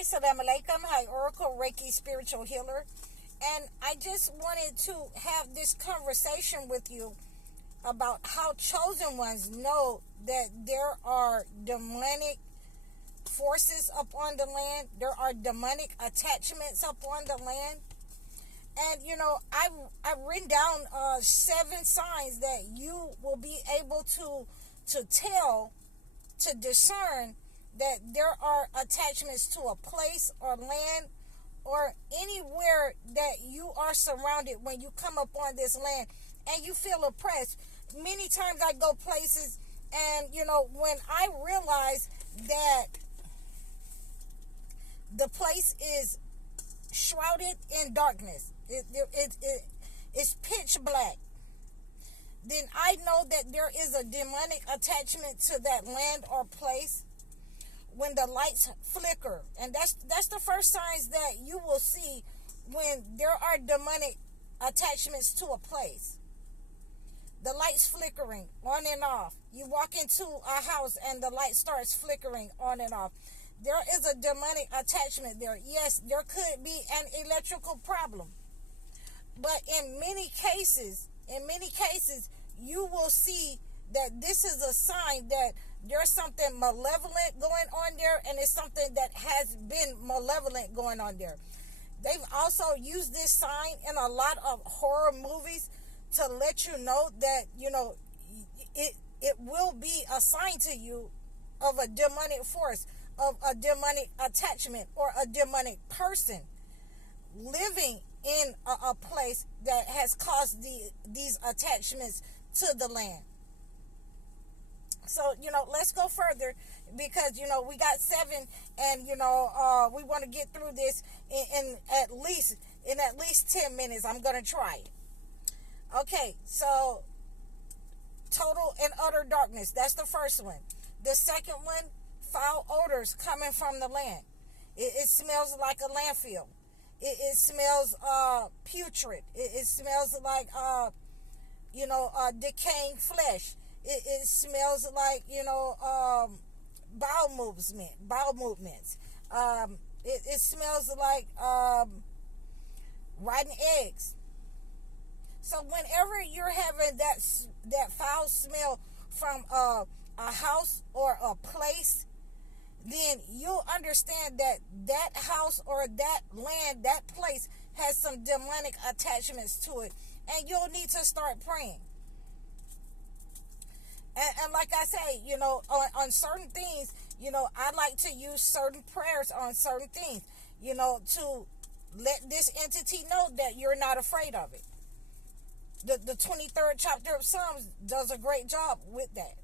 Assalamu alaikum. Hi, Oracle Reiki Spiritual Healer. And I just wanted to have this conversation with you about how chosen ones know that there are demonic forces upon the land. There are demonic attachments upon the land. And, I've written down 7 signs that you will be able to tell, to discern that there are attachments to a place or land or anywhere that you are surrounded when you come upon this land and you feel oppressed. Many times I go places and, when I realize that the place is shrouded in darkness, it's pitch black, then I know that there is a demonic attachment to that land or place. When the lights flicker, and that's the first signs that you will see when there are demonic attachments to a place. The lights flickering on and off. You walk into a house and the light starts flickering on and off. There is a demonic attachment there. Yes, there could be an electrical problem, but in many cases, you will see that this is a sign that there's something malevolent going on there, and it's something that has been malevolent going on there. They've also used this sign in a lot of horror movies to let you know that, it will be a sign to you of a demonic force, of a demonic attachment, or a demonic person living in a place that has caused these attachments to the land. So, let's go further because, we got 7 and, we want to get through this in at least 10 minutes. I'm going to try it. Okay, so total and utter darkness. That's the first one. The second one, foul odors coming from the land. It smells like a landfill. It smells putrid. It smells like, decaying flesh. It smells like, bowel movements. It smells like rotten eggs. So whenever you're having that foul smell from a house or a place, then you'll understand that house or that land, that place has some demonic attachments to it, and you'll need to start praying. And like I say, on certain things, I like to use certain prayers on certain things, to let this entity know that you're not afraid of it. The 23rd chapter of Psalms does a great job with that.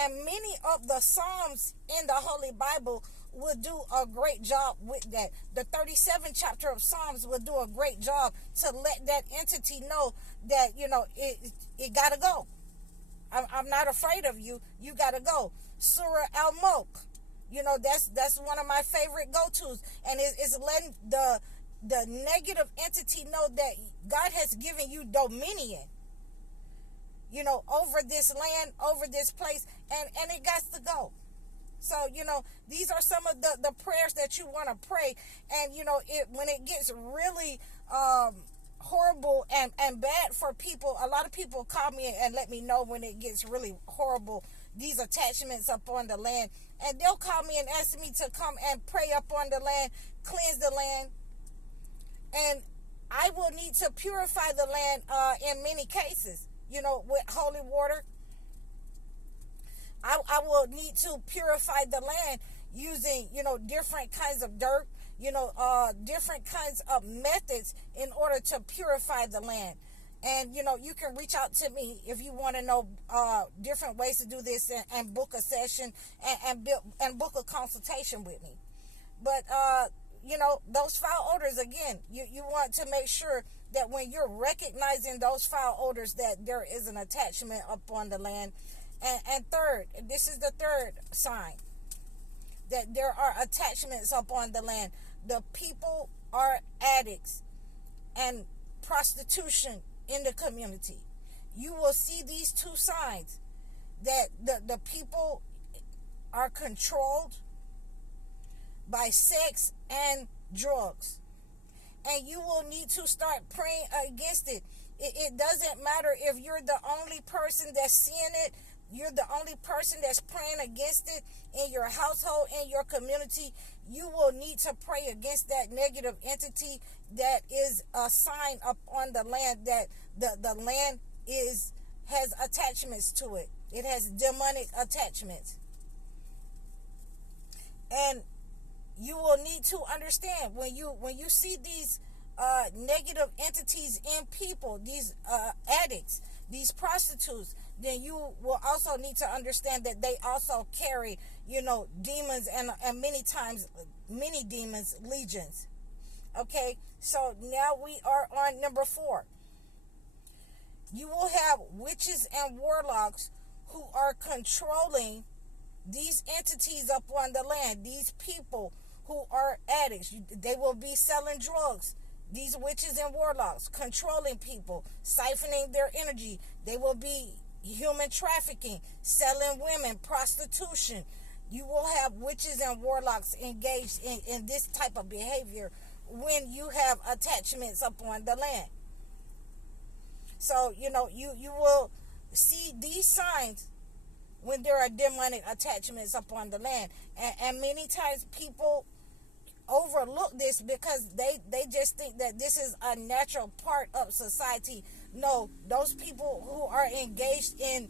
And many of the Psalms in the Holy Bible will do a great job with that. The 37th chapter of Psalms will do a great job to let that entity know that, it got to go. I'm not afraid of you. You got to go. Surah Al-Mulk. That's one of my favorite go-tos. And it's letting the negative entity know that God has given you dominion, over this land, over this place, and it got to go. So, these are some of the prayers that you want to pray. And, when it gets really horrible and bad for people, a lot of people call me and let me know when it gets really horrible, these attachments up on the land. And they'll call me and ask me to come and pray up on the land, cleanse the land. And I will need to purify the land in many cases, with holy water. I will need to purify the land using, different kinds of dirt, different kinds of methods in order to purify the land. And, you can reach out to me if you want to know different ways to do this and book a session and book a consultation with me. But, those foul odors, again, you want to make sure that when you're recognizing those foul odors that there is an attachment upon the land. And third, this is the third sign, that there are attachments upon the land. The people are addicts and prostitution in the community. You will see these 2 signs, that the people are controlled, by sex and drugs. And you will need to start praying against it. It doesn't matter if you're the only person that's seeing it. You're the only person that's praying against it in your household, in your community. You will need to pray against that negative entity that is a sign up on the land, that the land has attachments to it. It has demonic attachments. And you will need to understand, when you see these negative entities in people, these addicts, these prostitutes, then you will also need to understand that they also carry, demons, and many times, many demons, legions. Okay, so now we are on number 4. You will have witches and warlocks who are controlling these entities up on the land, these people who are addicts. They will be selling drugs. These witches and warlocks controlling people, siphoning their energy. They will be human trafficking, selling women, prostitution. You will have witches and warlocks engaged in this type of behavior when you have attachments upon the land. So, you will see these signs when there are demonic attachments upon the land. And many times people overlook this because they just think that this is a natural part of society. No, those people who are engaged in,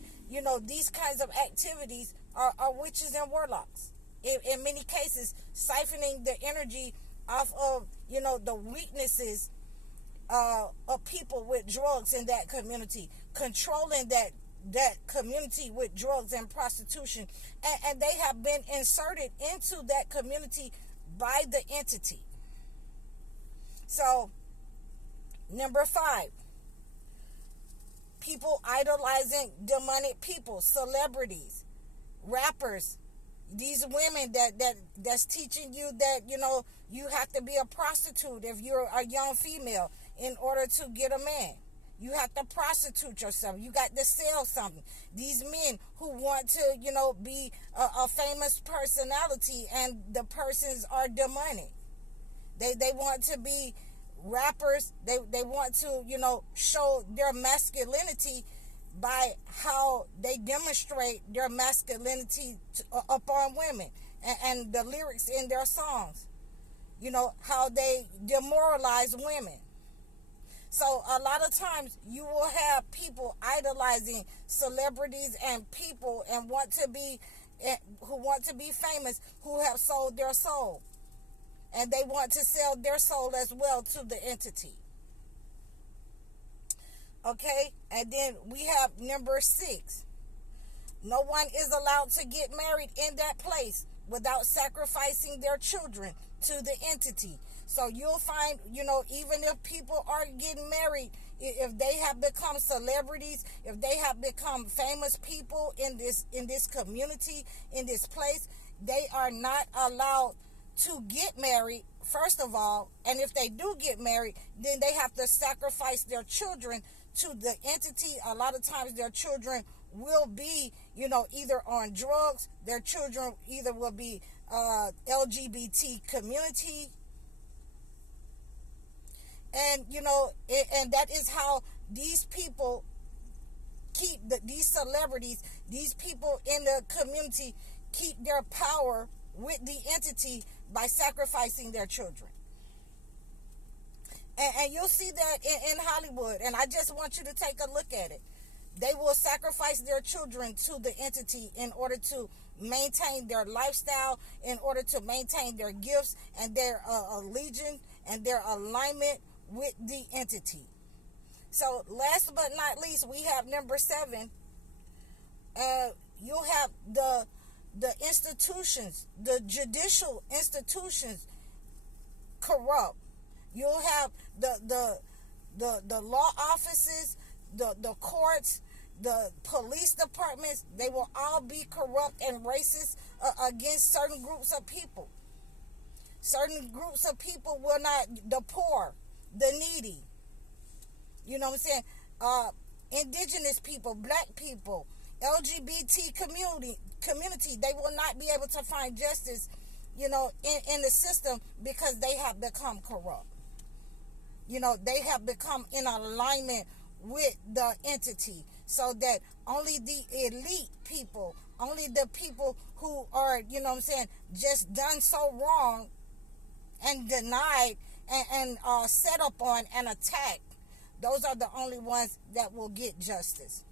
these kinds of activities are witches and warlocks. In many cases, siphoning the energy off of, the weaknesses of people with drugs in that community, controlling that community with drugs and prostitution, and they have been inserted into that community by the entity. So, number 5, people idolizing demonic people, celebrities, rappers, these women that's teaching you that, you have to be a prostitute if you're a young female in order to get a man. You have to prostitute yourself. You got to sell something. These men who want to, be a famous personality, and the persons are demonic. They want to be rappers. They want to, show their masculinity by how they demonstrate their masculinity upon women, and the lyrics in their songs. How they demoralize women. So a lot of times you will have people idolizing celebrities and people and who want to be famous, who have sold their soul. And they want to sell their soul as well to the entity. Okay? And then we have number 6. No one is allowed to get married in that place without sacrificing their children to the entity. So you'll find, even if people are getting married, if they have become celebrities, if they have become famous people in this community, in this place, they are not allowed to get married, first of all. And if they do get married, then they have to sacrifice their children to the entity. A lot of times their children will be, either on drugs. Their children either will be LGBT community. And, and that is how these people keep these celebrities, these people in the community, keep their power with the entity by sacrificing their children. And you'll see that in Hollywood. And I just want you to take a look at it. They will sacrifice their children to the entity in order to maintain their lifestyle, in order to maintain their gifts and their allegiance and their alignment with the entity. So last but not least, we have number 7. You'll have the institutions, the judicial institutions, corrupt. You'll have the law offices, the courts, the police departments. They will all be corrupt and racist against certain groups of people. Certain groups of people will not, the poor, the needy, you know what I'm saying, indigenous people, black people, LGBT community, they will not be able to find justice in the system, because they have become corrupt. They have become in alignment with the entity, so that only the elite people, only the people who are, just done so wrong and denied and set up on and attacked, those are the only ones that will get justice.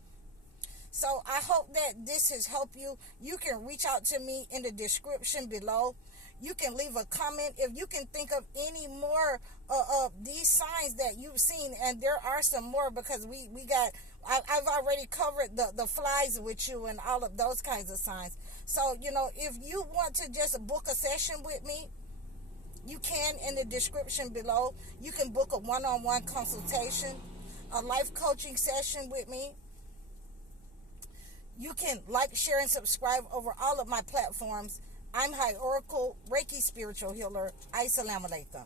So I hope that this has helped you. You can reach out to me in the description below. You can leave a comment if you can think of any more of these signs that you've seen, and there are some more, because I've already covered the flies with you and all of those kinds of signs. So if you want to just book a session with me, you can in the description below. You can book a one-on-one consultation, a life coaching session with me. You can like, share, and subscribe over all of my platforms. I'm High Oracle, Reiki Spiritual Healer. Assalamu alaikum.